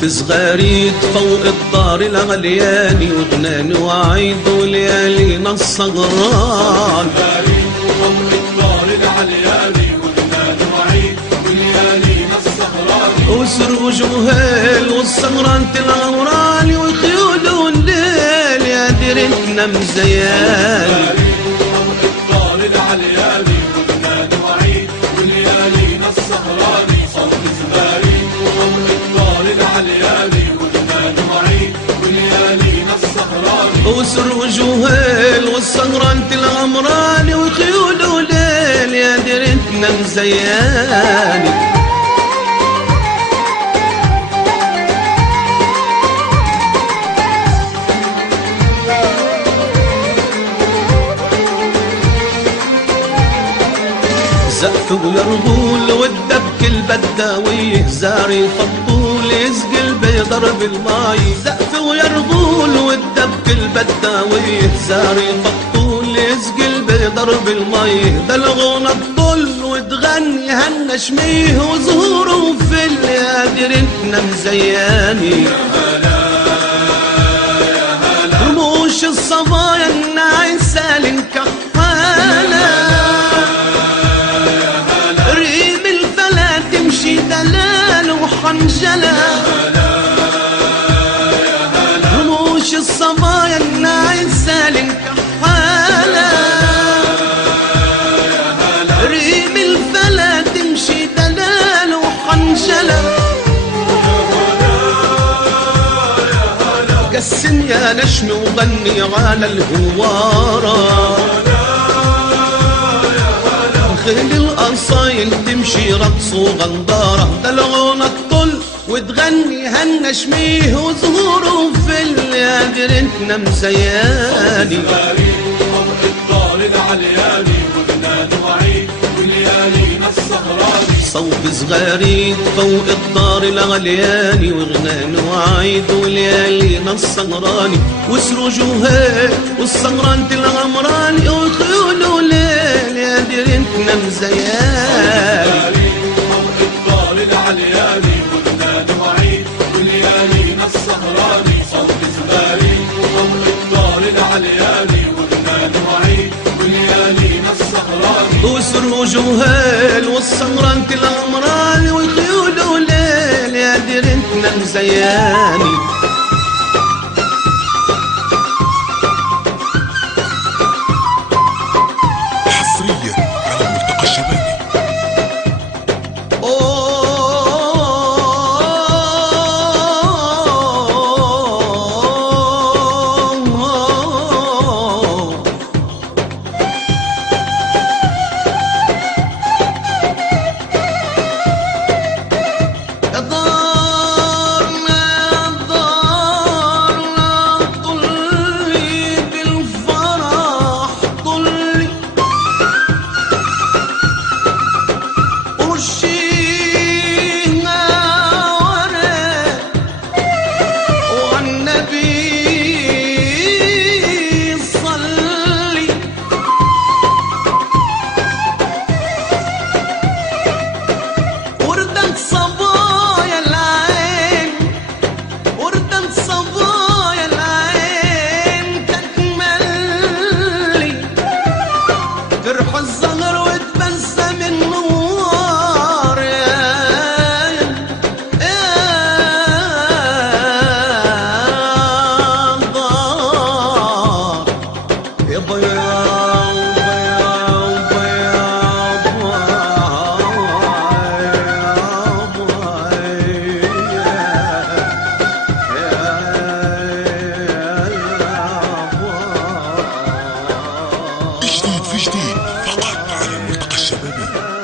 صوت صغاريد فوق الدار الغلياني وغناني وعيد وليالينا الصغران. وسروج وهيل والسمران العمراني وخيول والليل يا ديرتنا مزياني. وسروج وهيل والسمران العمراني وخيول والليل يا ديرتنا مزياني. زقف ويرغول والدبك البداوي زاري فطول يسقي بضرب الماي. زقف ويرغول والدبك البداوي زاري فطول يسقي بضرب الماي. ده الغنى تطل وتغني هالنشميه وزهوره في يا ديرتنا مزياني. يا هلا يا هلا رموش الصبايا الناعسة لنكحالة. دلال وحنجلة رموش الصبايا الناعسة لنكحالة. ريم الفلا تمشي دلال وحنجلة. قسم يا نشم وغني على الهوارة. خيل القصايل تمشي رقص وغندارة. ده الغنى تطل وتغني هالنشميه وزهوره في يا ديرتنا مزياني. صوت صغاريد فوق الدار الغلياني وغنان وعيد وليالينا السهراني. وسروج وهيل والسمران العمراني وخيول وليل يا ديرتنا مزياني. وسروج وهيل والسمران العمراني وخيول وليل يا ديرتنا مزياني. حصريا على الملتقى الشبابي. جديد فقط على الملتقى الشبابي.